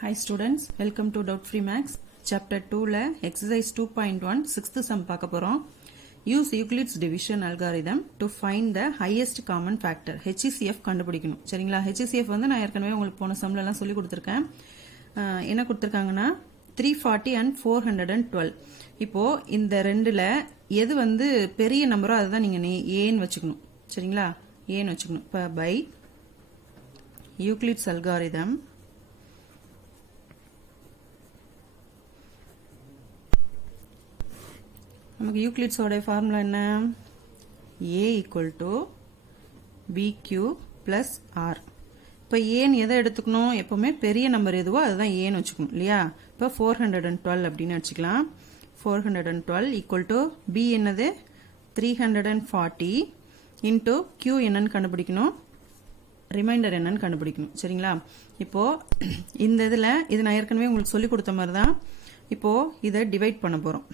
Hi students, welcome to Doubt Free Max. Chapter 2 ல exercise 2.1 6th sum பார்க்க போறோம். Use Euclid's division algorithm to find the highest common factor. HCF கண்டுபிடிக்கணும். சரிங்களா? HCF வந்து நான் ஏற்கனவே உங்களுக்கு போன சம்ல எல்லாம் சொல்லி கொடுத்திருக்கேன். என்ன கொடுத்திருக்காங்கன்னா 340 and 412. இப்போ இந்த ரெண்டுல எது வந்து பெரிய நம்பரோ அதுதான் நீங்க ஏன்னு வச்சுக்கணும். சரிங்களா? ஏன்னு வச்சுக்கணும். இப்ப by Euclid's algorithm நமக்கு யூக்ளிட்ஸோட ஃபார்முலா என்ன a equal to bq plus r. இப்போ ஏன்னு எதை எடுத்துக்கணும் எப்பவுமே பெரிய நம்பர் எதுவோ அதுதான் ஏன்னு வச்சுக்கணும் இல்லையா இப்போ 412 அப்படின்னு வச்சுக்கலாம் 412 equal to b என்னது 340 into q என்னன்னு கண்டுபிடிக்கணும் ரிமைண்டர் என்னன்னு கண்டுபிடிக்கணும் சரிங்களா இப்போ இந்த இதில் இது நான் ஏற்கனவே உங்களுக்கு சொல்லி கொடுத்த மாதிரி தான் இப்போ இதை டிவைட் பண்ண போகிறோம்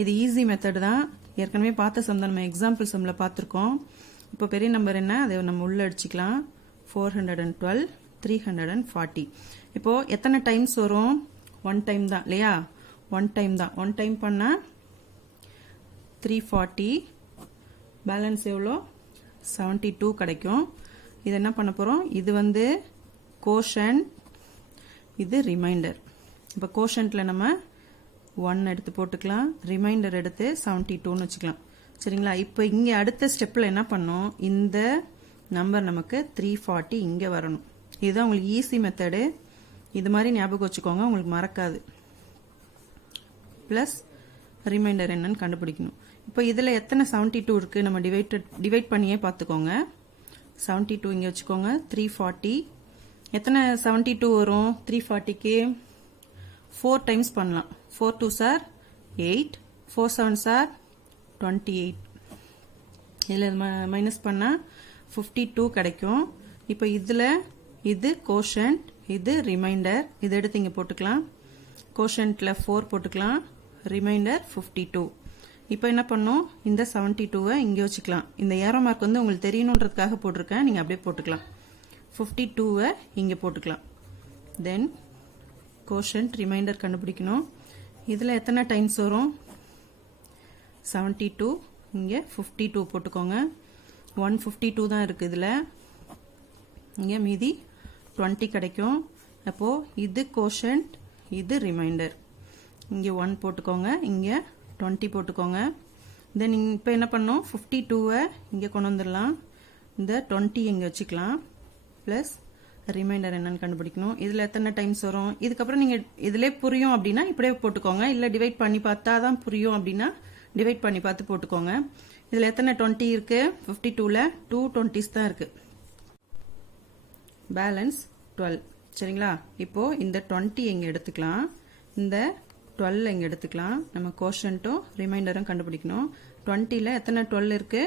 இது ஈஸி மெத்தட் தான் ஏற்கனவே பார்த்த சம் தான் நம்ம எக்ஸாம்பிள் சம்ல பார்த்துருக்கோம் இப்போ பெரிய நம்பர் என்ன அதை நம்ம உள்ள அடிச்சுக்கலாம் 412 340 இப்போ எத்தனை டைம்ஸ் வரும் ஒன் டைம் தான் இல்லையா ஒன் டைம் பண்ணா 340 பேலன்ஸ் எவ்வளோ 72 கிடைக்கும் இது என்ன பண்ண போறோம் இது வந்து கோஷன்ட் இது ரிமைண்டர் இப்போ கோஷன்ட்ல நம்ம 1 எடுத்து போட்டுக்கலாம் ரிமைண்டர் எடுத்து 72 வச்சுக்கலாம் சரிங்களா இப்போ இங்க அடுத்த ஸ்டெப்ல என்ன பண்ணோம் இந்த நம்பர் நமக்கு 340 இங்க வரணும் இதுதான் உங்களுக்கு ஈஸி மெத்தடு இது மாதிரி ஞாபகம் வச்சுக்கோங்க உங்களுக்கு மறக்காது பிளஸ் ரிமைண்டர் என்னன்னு கண்டுபிடிக்கணும் இப்போ இதுல எத்தனை 72 இருக்கு நம்ம டிவைட் பண்ணியே பார்த்துக்கோங்க 72 இங்க வச்சுக்கோங்க 340 எத்தனை 72 வரும் 340க்கு 4 டைம்ஸ் பண்ணலாம் 4 2s are 8 4 7s are 28 இதுல மைனஸ் பண்ணா 52 கிடைக்கும் இப்போ இதுல இது கோஷன்ட் இது ரிமைண்டர் இதை எடுத்து இங்க போட்டுக்கலாம் கோஷன்ட்ல 4 போட்டுக்கலாம் ரிமைண்டர் 52 இப்போ என்ன பண்ணோம் இந்த 72 இங்க வச்சுக்கலாம் இந்த ஏரோ மார்க் வந்து உங்களுக்கு தெரியணும்ன்றதுக்காக போட்டிருக்கேன் நீங்க அப்படியே போட்டுக்கலாம் 52 இங்க போட்டுக்கலாம் தென் கோஷன்ட் ரிமைண்டர் கண்டுபிடிக்கணும் இதுல எத்தனை டைம்ஸ் வரும் 72 இங்க 52 போட்டுக்கோங்க 152 தான் இருக்கு இதுல இங்க மீதி 20 கிடைக்கும் அப்போ இது கோஷன்ட் இது ரிமைண்டர் இங்க 1 போட்டுக்கோங்க இங்க 20 போட்டுக்கோங்க தென் இப்போ என்ன பண்ணோம் 52 இங்க கொண்டு வந்துடலாம் இந்த 20 இங்க வச்சுக்கலாம் பிளஸ் ரிமைண்டர் என்னன்னு கண்டுபிடிக்கணும் இதுல எத்தனை டைம்ஸ் வரும் இதுக்கப்புறம் நீங்க இதுல புரியும் அப்படின்னா இப்படியே போட்டுக்கோங்க இல்ல டிவைட் பண்ணி பார்த்தா தான் புரியும் அப்படின்னா டிவைட் பண்ணி பார்த்து போட்டுக்கோங்க இதுல எத்தனை 20 இருக்கு 52ல 2 20s தான் இருக்கு பேலன்ஸ் 12 சரிங்களா இப்போ இந்த 20 இங்க எடுத்துக்கலாம் இந்த 12 இங்க எடுத்துக்கலாம் நம்ம கோஷன்ட்டும் ரிமைண்டரும் கண்டுபிடிக்கணும் 20ல எத்தனை 12 இருக்கு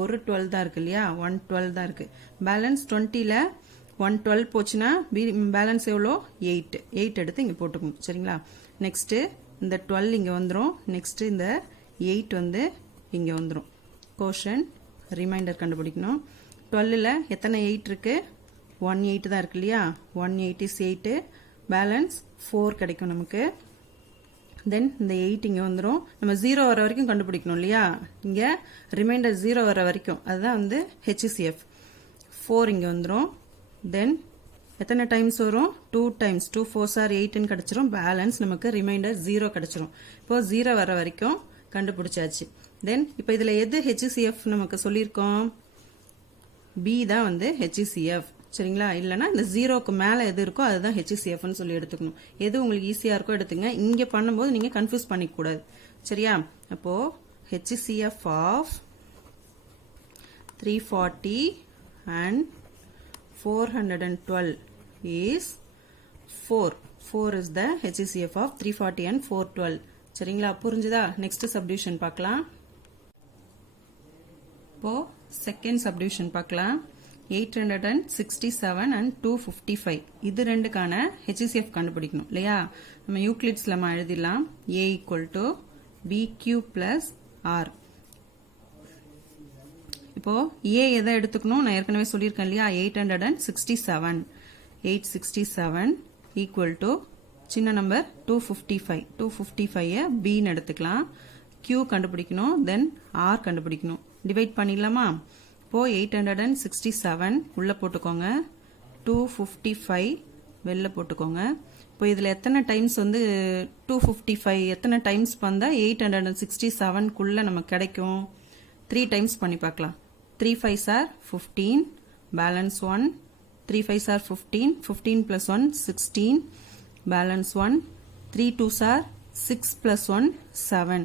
ஒரு 12 தான் இருக்கு இல்லையா 112 தான் இருக்கு பேலன்ஸ் 20ல 112 போச்சுன்னா பேலன்ஸ் எவ்வளோ 8 எடுத்து இங்க போட்டுக்கணும் சரிங்களா நெக்ஸ்ட் இந்த 12 இங்க வந்துரும் நெக்ஸ்ட் இந்த 8 வந்து இங்க வந்துரும் கோஷன்ட் ரிமைண்டர் கண்டுபிடிக்கணும் 12ல எத்தனை 8 இருக்கு 18 தான் இருக்கு இல்லையா 18 is 8 பேலன்ஸ் 4 கிடைக்கும் நமக்கு தென் இந்த 8 இங்க வந்துரும் நம்ம 0 வர வரைக்கும் கண்டுபிடிக்கணும் இல்லையா இங்க ரிமைண்டர் 0 வர வரைக்கும் அதுதான் வந்து HCF 4 இங்க வந்துரும் தென் எத்தனை டைம்ஸ் வரும் 2 டைம்ஸ் 2 4s are 8 ன்னு கிடைச்சிரும் பேலன்ஸ் நமக்கு ரிமைண்டர் 0 கிடைச்சிரும் இப்போ 0 வர வரைக்கும் கண்டுபிடிச்சாச்சு தென் இப்போ இதுல எது HCF நமக்கு சொல்லியிருக்கோம் B தான் வந்து HCF சரிங்களா இல்லனா இந்த 0க்கு மேல எது இருக்கோ அதுதான் HCF ன்னு சொல்லி எடுத்துக்கணும் எது உங்களுக்கு ஈஸியா இருக்கோ எடுத்துங்க இங்க பண்ணும்போது நீங்க கன்ஃபியூஸ் பண்ணிக்க கூடாது சரியா அப்போ HCF of 340 and 412 is 4 is the HCF of 340 and 412 சரிங்களா புரிஞ்சுதா நெக்ஸ்ட் சப்டிவிஷன் பார்க்கலாம் இப்போ செகண்ட் சப்டிவிஷன் பார்க்கலாம் 867 and 255 இது ரெண்டுக்கான HCF கண்டுபிடிக்கணும் இல்லையா நம்ம யூக்ளிட்ஸ்ல நம்ம எழுதிடலாம் A equal to BQ plus R இப்போ A எதை எடுத்துக்கணும் நான் ஏற்கனவே சொல்லியிருக்கேன் இல்லையா 867 867 equal to சின்ன நம்பர் 255. 255 b ன்னு எடுத்துக்கலாம். q கண்டுபிடிக்கணும், then r கண்டுபிடிக்கணும். டிவைட் பண்ணிடலாமா? இப்போ 867 உள்ள போட்டுக்கோங்க, 255 வெளில போட்டுக்கோங்க. இப்போ இதில் எத்தனை டைம்ஸ் வந்து 255 எத்தனை டைம்ஸ் வந்தால் 867 குள்ள நமக்கு கிடைக்கும்? 3 டைம்ஸ் பண்ணி பார்க்கலாம். 3 5s are 15, balance 1, 3 5s are 15, 15 plus 1 16, balance 1, 3 2s are 6 plus 1 7.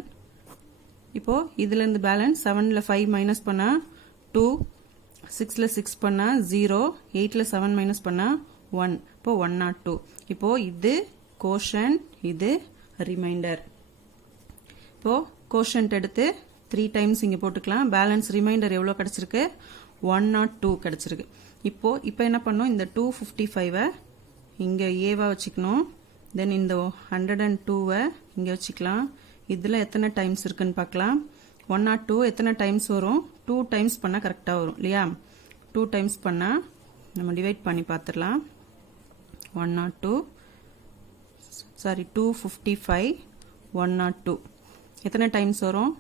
இப்போ இதில் இருந்து பேலன்ஸ் 7ல 5 மைனஸ் பண்ணா 2, 6ல 6 பண்ணா 0, 8ல 7 மைனஸ் பண்ணா 1. இப்போ 102. இப்போ இது கோஷன்ட், இது ரிமைண்டர். இப்போ கோஷன்ட் எடுத்து 3 டைம்ஸ் இங்க போட்டுக்கலாம். பேலன்ஸ் ரிமைண்டர் எவ்வளோ கிடைச்சிருக்கு? 102 கிடைச்சிருக்கு. இப்போ என்ன பண்ணோம்? இந்த 255 இங்க ஏவா வச்சுக்கணும். தென் இந்த 102 இங்க வச்சுக்கலாம். இதுல எத்தனை டைம்ஸ் இருக்குன்னு பார்க்கலாம். 102 எத்தனை டைம்ஸ் வரும்? 2 டைம்ஸ் பண்ணா கரெக்டா வரும் இல்லையா? 2 டைம்ஸ் பண்ணா நம்ம டிவைட் பண்ணி பார்த்துடலாம். 102 சாரி 255 102 எத்தனை டைம்ஸ் வரும்?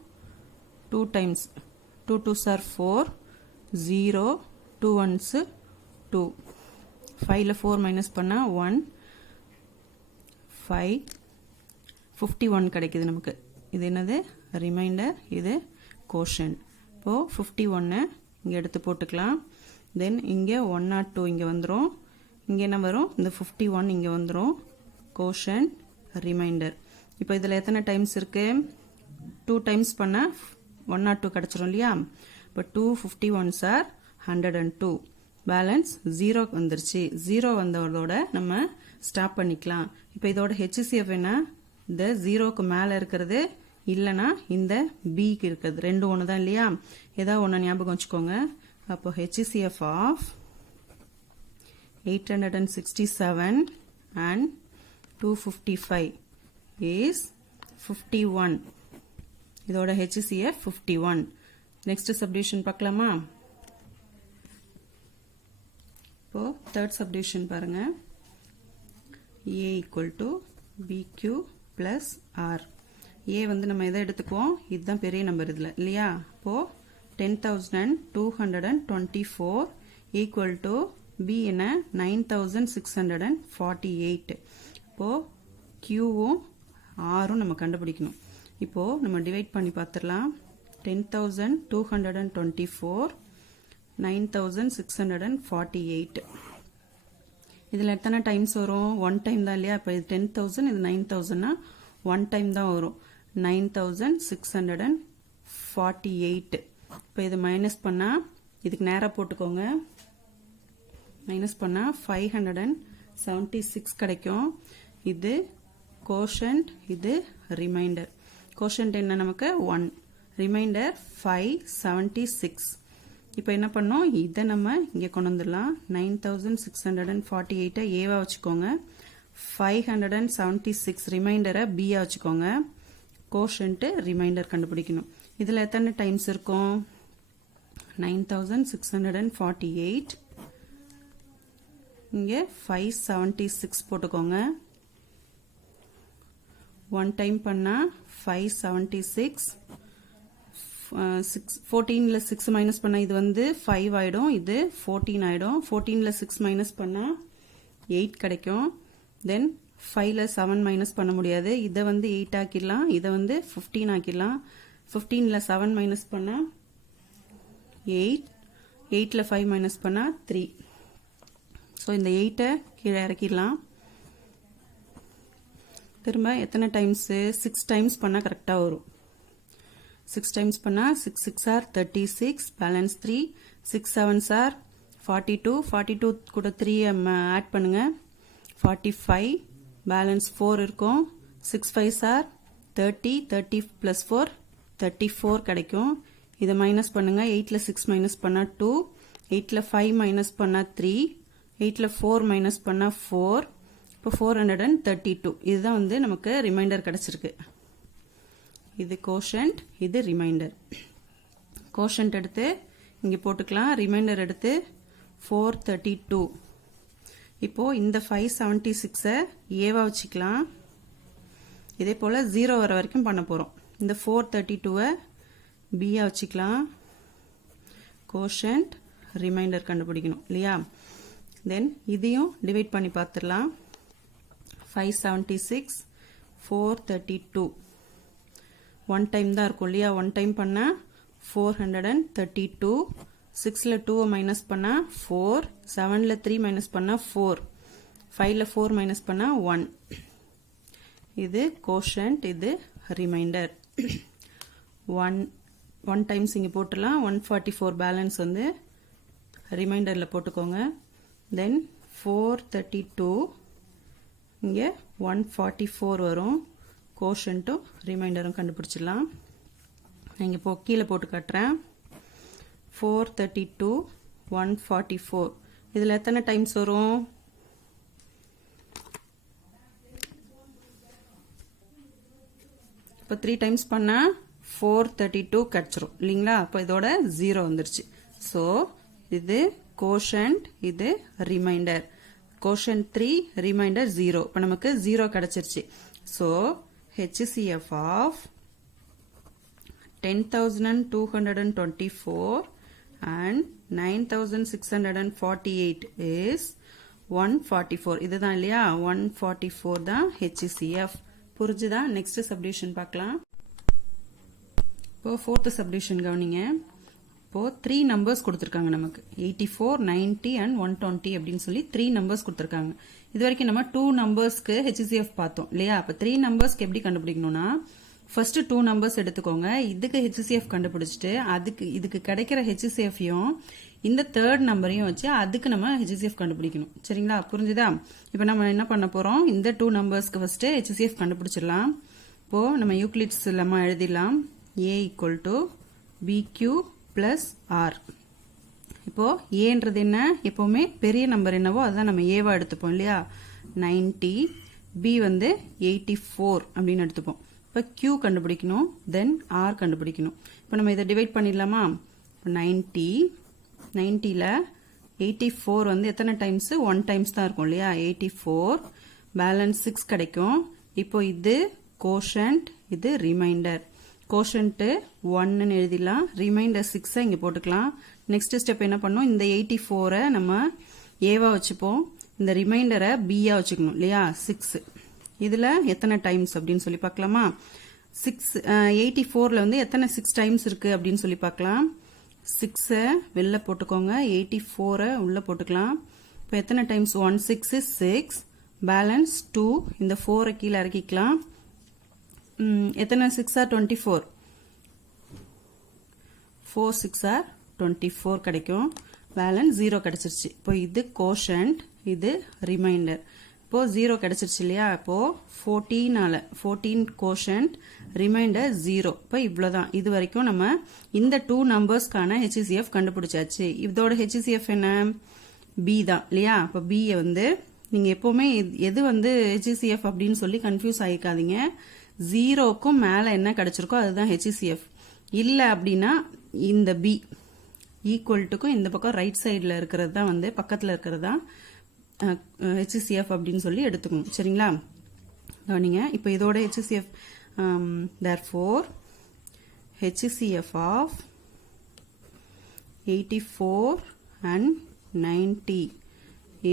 2 times. 2 2s are 4, 0, 2 1s 2. 5ல 4 minus பண்ணா 1, 5, 51 கிடைக்குது நமக்கு. இது என்னது? ரிமைண்டர், இது கோஷன்ட். இப்போ 51 இங்க எடுத்து போட்டுக்கலாம். தென் இங்க 102 இங்க வந்துரும். இங்க என்ன வரும்? இந்த 51 இங்க வந்துரும். Quotient, remainder. இப்போ இதுல எத்தனை டைம்ஸ் இருக்கு? 2 டைம்ஸ் பண்ணா 102 கிடைச்சிரும் இல்லையா? இப்போ 251s are 102. பேலன்ஸ் 0 வந்துருச்சு. 0 வந்ததோட நம்ம ஸ்டாப் பண்ணிக்கலாம். இப்போ இதோட HCF என்ன? இந்த 0க்கு மேல இருக்கிறது இல்லனா இந்த பிக்கு இருக்கிறது ரெண்டு ஒன்று தான் இல்லையா? ஏதாவது ஒன்று ஞாபகம் வச்சுக்கோங்க. அப்போ HCF ஆஃப் 867 and 255 is 51. இதோட HCF 51. நெக்ஸ்ட் சப்டிவிஷன் பார்க்கலாமா? இப்போ தேர்ட் சப்டிவிஷன் பாருங்க. A equal to BQ plus R. A வந்து நம்ம எதை எடுத்துக்குவோம்? இதுதான் பெரிய நம்பர் இதுல இல்லையா? இப்போ 10,224 equal to B என்ன? 9,648. இப்போ Qவும் Rவும் நம்ம கண்டுபிடிக்கணும். இப்போ நம்ம டிவைட் பண்ணி பார்த்துடலாம். 10,224 9,648. இதுல எத்தனை டைம்ஸ் வரும்? 1 டைம் தான் இல்லையா? இப்போ இது 10,000, இது 9,000னா 1 டைம் தான் வரும். 9,648. இப்போ இது மைனஸ் பண்ணா இதுக்கு நேரா போட்டுக்கோங்க. மைனஸ் பண்ணா 576 கிடைக்கும். இது கோஷன்ட், இது ரிமைண்டர். கோஷன்ட் என்ன நமக்கு? 1. ரிமைண்டர் 576. இப்போ என்ன பண்ணோம்? இதை நம்ம இங்க கொண்டு வந்துடலாம். 9,648 ஏவா வச்சுக்கோங்க. 576 ரிமைண்டரை பியா வச்சுக்கோங்க. கோஷன்ட், ரிமைண்டர் கண்டுபிடிக்கணும். இதுல எத்தனை டைம்ஸ் இருக்கும்? 9,648 இங்க 576 போட்டுக்கோங்க. 1 டைம் பண்ணா 576. 14ல 6 மைனஸ் பண்ணா இது வந்து 5 ஆயிடும். இது 14 ஆயிடும். 14ல 6 மைனஸ் பண்ணா 8 கிடைக்கும். தென் 5ல 7 மைனஸ் பண்ண முடியாது. இதை வந்து 8 ஆக்கிடலாம். இதை வந்து 15 ஆக்கிடலாம். 15ல 7 மைனஸ் பண்ணா 8. 8ல 5 மைனஸ் பண்ணா 3. ஸோ இந்த 8 கீழே இறக்கிடலாம். திரும்ப எத்தனை டைம்ஸ்? 6 டைம்ஸ் பண்ணா கரெக்டா வரும். 6 டைம்ஸ் பண்ணா 6 6 are 36, பேலன்ஸ் 3. 6 7s are 42. 42 கூட 3 ஆட் பண்ணுங்க. 45, பேலன்ஸ் 4 இருக்கும். 6 5s are 30. 30 plus 4 34 கிடைக்கும். இதை மைனஸ் பண்ணுங்க. 8ல 6 மைனஸ் பண்ணா 2. 8ல 5 மைனஸ் பண்ணா 3. 8ல 4 மைனஸ் பண்ணா 4. இப்போ 432. இதுதான் வந்து நமக்கு ரிமைண்டர் கிடைச்சிருக்கு. இது கோஷன்ட், இது ரிமைண்டர். கோஷன்ட் எடுத்து இங்க போட்டுக்கலாம். ரிமைண்டர் எடுத்து 432. இப்போ இந்த 576 ஏவா வச்சுக்கலாம். இதே போல 0 வர வரைக்கும் பண்ண போறோம். இந்த 432 பியா வச்சுக்கலாம். கோஷன்ட் ரிமைண்டர் கண்டுபிடிக்கணும் இல்லையா? தென் இதையும் டிவைட் பண்ணி பார்த்துடலாம். 576 432 ஒன் டைம் தான் இருக்கும் இல்லையா? ஒன் டைம் பண்ணா 432. 6ல 2 மைனஸ் பண்ணா 4, 7ல 3 மைனஸ் பண்ணா 4, 5ல 4 மைனஸ் பண்ணா 1. இது கோஷன்ட், இது ரிமைண்டர். 1 டைம்ஸ் இங்க போட்டுலாம். 144 பேலன்ஸ் வந்து ரிமைண்டர்ல போட்டுக்கோங்க. தென் 432 இங்க 144 வரும். கோஷன்ட்டும் ரிமைண்டரும் கண்டுபிடிச்சிடலாம். இங்க இப்போ கீழே போட்டு காட்டுறேன். 432 144 இதுல எத்தனை டைம்ஸ் வரும்? இப்போ 3 டைம்ஸ் பண்ணா 432 கிடைச்சிரும் இல்லைங்களா? அப்போ இதோட 0 வந்துருச்சு. ஸோ இது கோஷன்ட், இது ரிமைண்டர். Quotient 3, reminder 0. இப்போ நமக்கு 0 கிடைச்சிருச்சு. So HCF of 10,224 and 9,648 is 144. இதுதான் இல்லையா? 144 தான் HCF. புரிஞ்சுதா? நெக்ஸ்ட் சப்டிவிஷன் பார்க்கலாம். இப்போ 4th சப்டிவிஷன் கவனிங்க. இப்போ 3 நம்பர்ஸ் கொடுத்துருக்காங்க நமக்கு. 84, 90 and 120 அப்படின்னு சொல்லி 3 நம்பர்ஸ் கொடுத்துருக்காங்க. இது வரைக்கும் நம்ம 2 நம்பர்ஸ்க்கு HCF பார்த்தோம் இல்லையா? அப்ப 3 நம்பர்ஸ்க்கு எப்படி கண்டுபிடிக்கணும்னா, ஃபர்ஸ்ட் 2 நம்பர்ஸ் எடுத்துக்கோங்க. இதுக்கு HCF கண்டுபிடிச்சிட்டு இதுக்கு கிடைக்கிற HCF-யும் இந்த தேர்ட் நம்பரையும் வச்சு அதுக்கு நம்ம HCF கண்டுபிடிக்கணும். சரிங்களா? புரிஞ்சுதா? இப்போ நம்ம என்ன பண்ண போறோம்? இந்த 2 நம்பர்ஸ்க்கு ஃபர்ஸ்ட் HCF கண்டுபிடிச்சிடலாம். இப்போ நம்ம யூக்ளிட்ஸ் லெம்மா எழுதிடலாம். A = BQ + R. இப்போ ஏன்றது என்ன? எப்பவுமே பெரிய நம்பர் என்னவோ அதான் நம்ம ஏவா எடுத்துப்போம் இல்லையா? 90, B வந்து 84 அப்படின்னு எடுத்துப்போம். இப்போ Q கண்டுபிடிக்கணும், தென் R கண்டுபிடிக்கணும். இப்போ நம்ம இதை டிவைட் பண்ணிடலாமா? 90ல 84 வந்து எத்தனை டைம்ஸ்? 1 டைம்ஸ் தான் இருக்கும் இல்லையா? 84 பேலன்ஸ் 6 கிடைக்கும். இப்போ இது கோஷன்ட், இது ரிமைண்டர். கோஷன்ட் 1ன்னு எழுதிடலாம். ரிமைண்டர் 6 இங்க போட்டுக்கலாம். நெக்ஸ்ட் ஸ்டெப் என்ன பண்ணும்? இந்த 84 நம்ம ஏவா வச்சுப்போம். இந்த ரிமைண்டரை பியா வச்சுக்கணும் இல்லையா? 6. இதுல எத்தனை டைம்ஸ் அப்படின்னு சொல்லி பார்க்கலாமா? 84ல வந்து எத்தனை 6 டைம்ஸ் இருக்கு அப்படின்னு சொல்லி பார்க்கலாம். 6 வெளில போட்டுக்கோங்க, 84 உள்ள போட்டுக்கலாம். இப்போ எத்தனை டைம்ஸ்? 1 6 is 6, balance 2. இந்த 4 கீழே இறக்கிக்கலாம். எத்தனை 6 are 24? 4 6 are 24 கிடைக்கும். பேலன்ஸ் 0 கிடைச்சிருச்சு. இப்போ இது கோஷன்ட், இது ரிமைண்டர். இப்போ 0 கிடைச்சிருச்சு இல்லையா? இப்போ 14 கோஷன்ட், ரிமைண்டர் 0. இப்போ இவ்வளவுதான். இது வரைக்கும் நம்ம இந்த 2 நம்பர்ஸ்க்கான HCF கண்டுபிடிச்சாச்சு. இதோட HCF என்ன? B தான் இல்லையா? இப்போ B வந்து நீங்க எப்பவுமே எது வந்து HCF அப்படின்னு சொல்லி கன்ஃபியூஸ் ஆகிக்காதீங்க. 0க்கும் மேல என்ன கிடைச்சிருக்கோ அதுதான் HCF. இல்ல அப்படின்னா இந்த B ஈக்குவல்ட்டுக்கும் இந்த பக்கம் ரைட் சைடில் இருக்கிறது தான் வந்து பக்கத்தில் இருக்கிறது தான் HCF அப்படின்னு சொல்லி எடுத்துக்கணும். சரிங்களா? கவனிங்க. இப்போ இதோட HCF therefore HCF of 84 and 90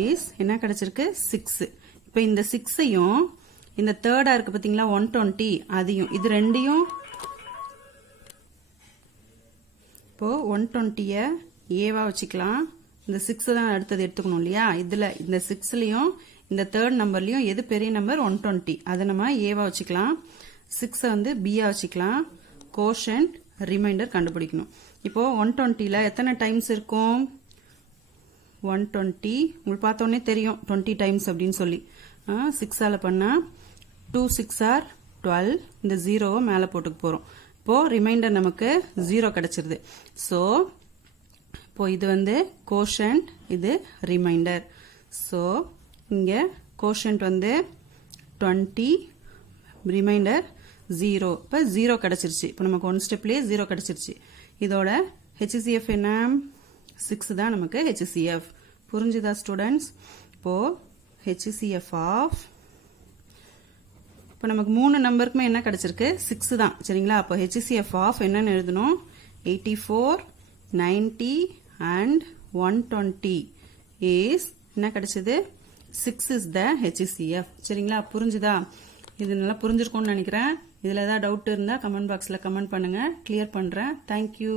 is என்ன கிடைச்சிருக்கு? 6. இப்போ இந்த 6ஐயும் இந்த தேர்டா இருக்கு பாத்தீங்களா 120, அதையும் இது ரெண்டையும் இப்போ 120 ஏவா வச்சுக்கலாம். இந்த 6 தான் அடுத்தது எடுத்துக்கணும் இல்லையா? இதுல இந்த 6லயும் இந்த தேர்ட் நம்பர்லயும் எது பெரிய நம்பர்? 120. அதை நம்ம ஏவா வச்சுக்கலாம். 6 வந்து பியா வச்சுக்கலாம். கோஷன்ட், ரிமைண்டர் கண்டுபிடிக்கணும். இப்போ 120ல எத்தனை டைம்ஸ் இருக்கும்? 120 உங்களுக்கு பார்த்தோன்னே தெரியும் 20 டைம்ஸ் அப்படின்னு சொல்லி. 6ஆல பண்ணா 2 6 are 12. இந்த 0 மேல போட்டுக்கு போறோம். இப்போ ரிமைண்டர் நமக்கு 0 கிடைச்சிருது. சோ இப்போ இது வந்து கோஷன்ட், இது ரிமைண்டர். சோ இங்க கோஷன்ட் வந்து 20, ரிமைண்டர் 0. இப்போ 0 கிடைச்சிருச்சு. இப்போ நமக்கு 1 ஸ்டெப்லயே 0 கிடைச்சிருச்சு. இதோட HCF என்ன? 6 தான் நமக்கு HCF. புரிஞ்சுதா ஸ்டூடெண்ட்ஸ்? இப்போ HCF ஆஃப் இப்போ நமக்கு 3 நம்பருக்குமே என்ன கிடைச்சிருக்கு 6 தான் சரிங்களா. அப்போ HCF ஆஃப் என்னன்னு எழுதணும் 84, 90 and 120 is என்ன கிடைச்சது 6 is the HCF சரிங்களா. புரிஞ்சுதா? இது நல்லா புரிஞ்சிருக்கும்னு நினைக்கிறேன். இதுல ஏதாவது டவுட் இருந்தா கமெண்ட் பாக்ஸ்ல கமெண்ட் பண்ணுங்க, கிளியர் பண்றேன். தேங்க்யூ.